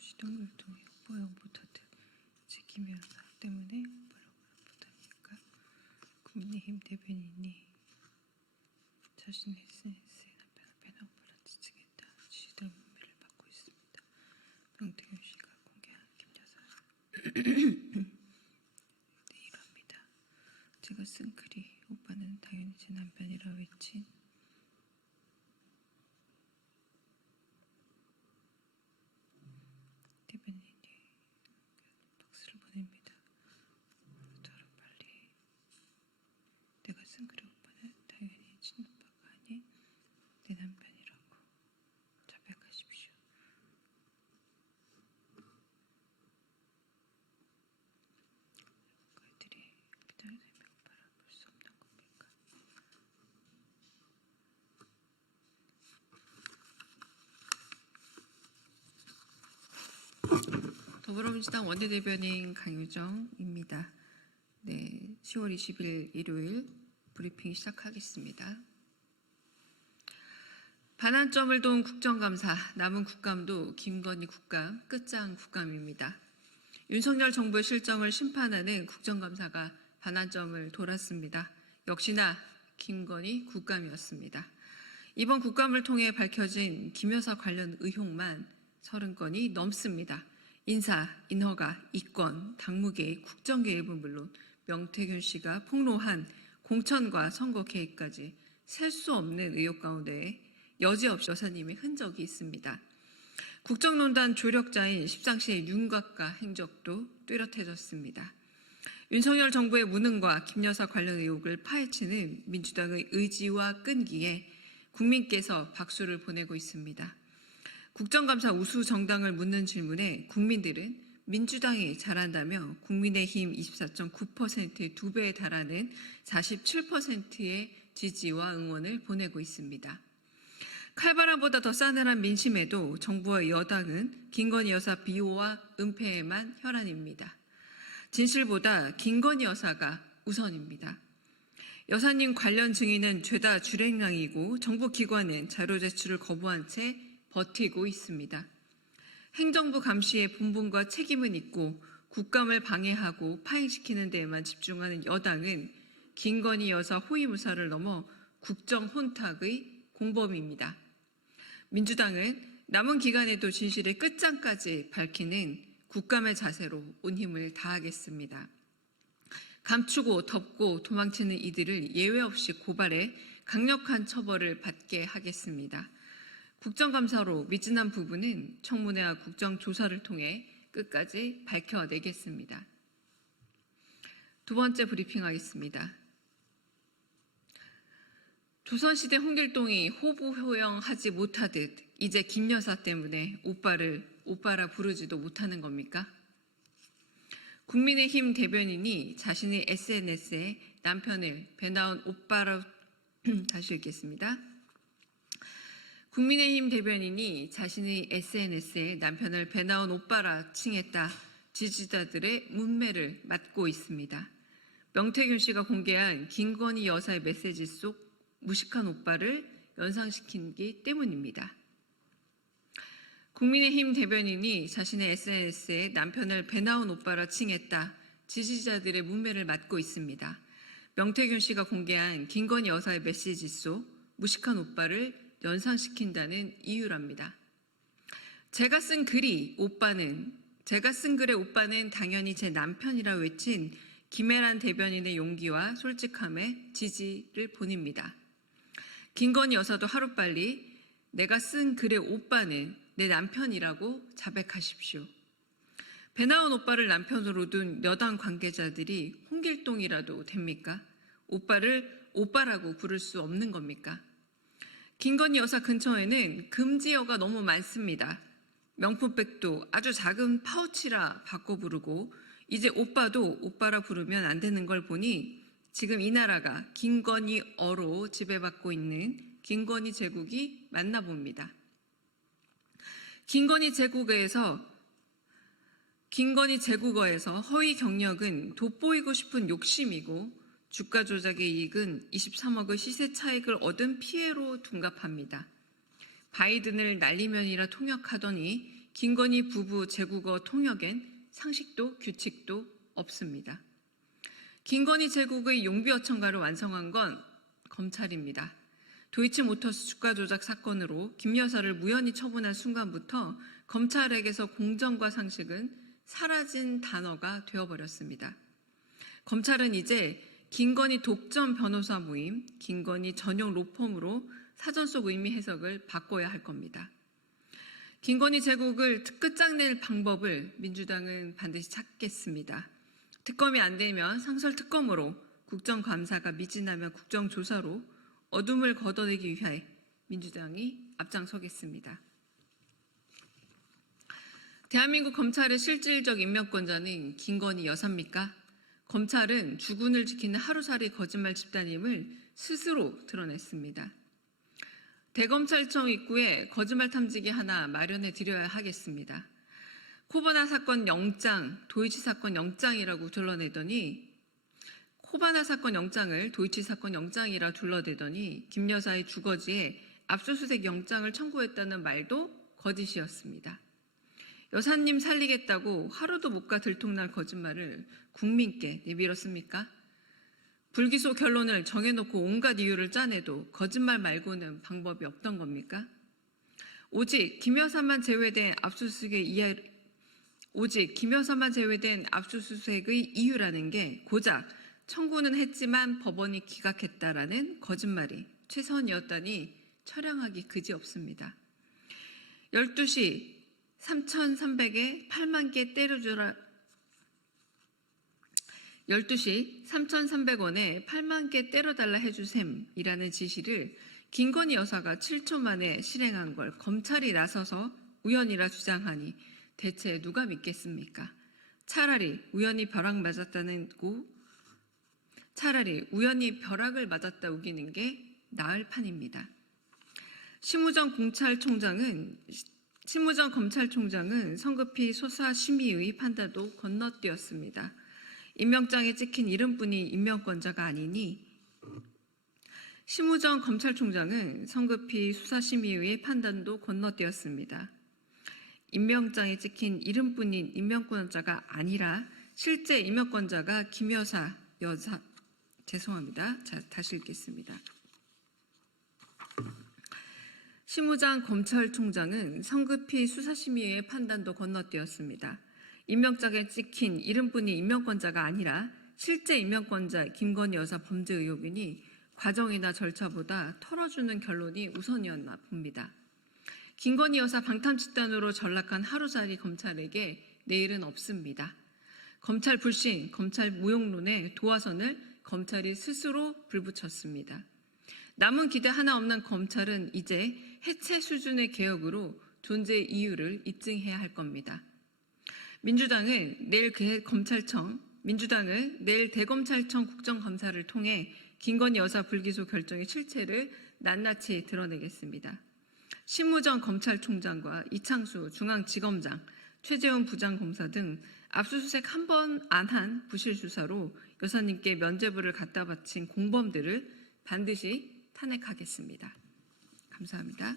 시동을 통해 후보형 못하듯 지키면서 때문에 오빠라고 못합니까? 국민의힘 대변인이 자신의 SNS에 남편을 배나 오빠라 지지겠다 지지자들 문매를 받고 있습니다. 명태균 씨가 공개한 김 여사 네, 이럽니다. 제가 쓴 글이 오빠는 당연히 제 남편이라 외친 대변인이 박수를 보냅니다. 더러 빨리 내가 쓴 글의 오빠는 당연히 친오빠가 아닌 내 남편이라고 자백하십시오. 그들이 비단을 세며 오빠라 볼 수 없는 겁니까? 더불어민주당 원내대변인 강유정입니다. 네, 10월 20일 일요일 브리핑 시작하겠습니다. 반환점을 돈 국정감사, 남은 국감도 김건희 국감, 끝장 국감입니다. 윤석열 정부의 실정을 심판하는 국정감사가 반환점을 돌았습니다. 역시나 김건희 국감이었습니다. 이번 국감을 통해 밝혀진 김 여사 관련 의혹만 30건이 넘습니다. 인사, 인허가, 이권, 당무개입, 국정개입은 물론 명태균 씨가 폭로한 공천과 선거 개입까지 셀 수 없는 의혹 가운데 여지없이 여사님의 흔적이 있습니다. 국정농단 조력자인 십상시의 윤곽과 행적도 뚜렷해졌습니다. 윤석열 정부의 무능과 김 여사 관련 의혹을 파헤치는 민주당의 의지와 끈기에 국민께서 박수를 보내고 있습니다. 국정감사 우수 정당을 묻는 질문에 국민들은 민주당이 잘한다며 국민의힘 24.9%의 2배에 달하는 47%의 지지와 응원을 보내고 있습니다. 칼바람보다 더 싸늘한 민심에도 정부와 여당은 김건희 여사 비호와 은폐에만 혈안입니다. 진실보다 김건희 여사가 우선입니다. 여사님 관련 증인은 죄다 주랭랑이고 정부 기관은 자료 제출을 거부한 채 버티고 있습니다. 행정부 감시에 본분과 책임은 있고 국감을 방해하고 파행시키는 데에만 집중하는 여당은 김건희 여사 호위무사를 넘어 국정 혼탁의 공범입니다. 민주당은 남은 기간에도 진실의 끝장까지 밝히는 국감의 자세로 온 힘을 다하겠습니다. 감추고 덮고 도망치는 이들을 예외 없이 고발해 강력한 처벌을 받게 하겠습니다. 국정감사로 미진한 부분은 청문회와 국정조사를 통해 끝까지 밝혀내겠습니다. 두 번째 브리핑하겠습니다. 조선시대 홍길동이 호부호영하지 못하듯 이제 김 여사 때문에 오빠를 오빠라 부르지도 못하는 겁니까? 국민의힘 대변인이 자신의 SNS에 남편을 배나온 오빠라 다시 읽겠습니다. 국민의힘 대변인이 자신의 SNS에 남편을 배나온 오빠라 칭했다. 지지자들의 문매를 맞고 있습니다. 명태균 씨가 공개한 김건희 여사의 메시지 속 무식한 오빠를 연상시키기 때문입니다. 국민의힘 대변인이 자신의 SNS에 남편을 배나온 오빠라 칭했다. 지지자들의 문매를 맞고 있습니다. 명태균 씨가 공개한 김건희 여사의 메시지 속 무식한 오빠를 연상시킨다는 이유랍니다. 제가 쓴 글의 오빠는 당연히 제 남편이라 외친 김혜란 대변인의 용기와 솔직함에 지지를 보냅니다. 김건희 여사도 하루빨리 내가 쓴 글의 오빠는 내 남편이라고 자백하십시오. 배나온 오빠를 남편으로 둔 여당 관계자들이 홍길동이라도 됩니까? 오빠를 오빠라고 부를 수 없는 겁니까? 김건희 여사 근처에는 금지어가 너무 많습니다. 명품백도 아주 작은 파우치라 바꿔 부르고 이제 오빠도 오빠라 부르면 안 되는 걸 보니 지금 이 나라가 김건희어로 지배받고 있는 김건희 제국이 맞나 봅니다. 김건희 제국어에서 허위 경력은 돋보이고 싶은 욕심이고 주가 조작의 이익은 23억의 시세 차익을 얻은 피해로 둔갑합니다. 바이든을 날리면이라 통역하더니 김건희 부부 제국어 통역엔 상식도 규칙도 없습니다. 김건희 제국의 용비어천가를 완성한 건 검찰입니다. 도이치모터스 주가 조작 사건으로 김 여사를 무혐의 처분한 순간부터 검찰에게서 공정과 상식은 사라진 단어가 되어버렸습니다. 검찰은 이제 김건희 독점 변호사 모임, 김건희 전용 로펌으로 사전 속 의미 해석을 바꿔야 할 겁니다. 김건희 제국을 끝장낼 방법을 민주당은 반드시 찾겠습니다. 특검이 안 되면 상설특검으로, 국정감사가 미진하면 국정조사로 어둠을 걷어내기 위해 민주당이 앞장서겠습니다. 대한민국 검찰의 실질적 임명권자는 김건희 여사입니까? 검찰은 주군을 지키는 하루살이 거짓말 집단임을 스스로 드러냈습니다. 대검찰청 입구에 거짓말 탐지기 하나 마련해 드려야 하겠습니다. 코바나 사건 영장, 도이치 사건 영장이라고 둘러내더니 코바나 사건 영장을 도이치 사건 영장이라 둘러대더니 김 여사의 주거지에 압수수색 영장을 청구했다는 말도 거짓이었습니다. 여사님 살리겠다고 하루도 못 가 들통날 거짓말을 국민께 내밀었습니까? 불기소 결론을 정해놓고 온갖 이유를 짜내도 거짓말 말고는 방법이 없던 겁니까? 오직 김 여사만 제외된 압수수색의 이유라는 게 고작 청구는 했지만 법원이 기각했다라는 거짓말이 최선이었다니 처량하기 그지없습니다. 12시 3,300에 8만 개 때려주라. 12시 3,300원에 8만 개 때려달라 해주셈이라는 지시를 김건희 여사가 7초 만에 실행한 걸 검찰이 나서서 우연이라 주장하니 대체 누가 믿겠습니까? 차라리 우연히 벼락을 맞았다 우기는 게 나을 판입니다. 심우정 검찰총장은 성급히 수사심의의 판단도 건너뛰었습니다. 임명장에 찍힌 이름뿐인 임명권자가 아니니 심우정 검찰총장은 성급히 수사심의의 판단도 건너뛰었습니다. 임명장에 찍힌 이름뿐인 임명권자가 아니라 실제 임명권자가 김 여사 죄송합니다. 자, 다시 읽겠습니다. 심우정 검찰총장은 성급히 수사심의의 판단도 건너뛰었습니다. 임명장에 찍힌 이름뿐인 임명권자가 아니라 실제 임명권자 김건희 여사 범죄 의혹이니 과정이나 절차보다 털어주는 결론이 우선이었나 봅니다. 김건희 여사 방탐 집단으로 전락한 하루살이 검찰에게 내일은 없습니다. 검찰 불신, 검찰 무용론에 도화선을 검찰이 스스로 불붙였습니다. 남은 기대 하나 없는 검찰은 이제 해체 수준의 개혁으로 존재의 이유를 입증해야 할 겁니다. 민주당은 내일 대검찰청 국정감사를 통해 김건희 여사 불기소 결정의 실체를 낱낱이 드러내겠습니다. 심우정 검찰총장과 이창수 중앙지검장, 최재훈 부장검사 등 압수수색 한 번 안 한 부실 수사로 여사님께 면죄부를 갖다 바친 공범들을 반드시 탄핵하겠습니다. 감사합니다.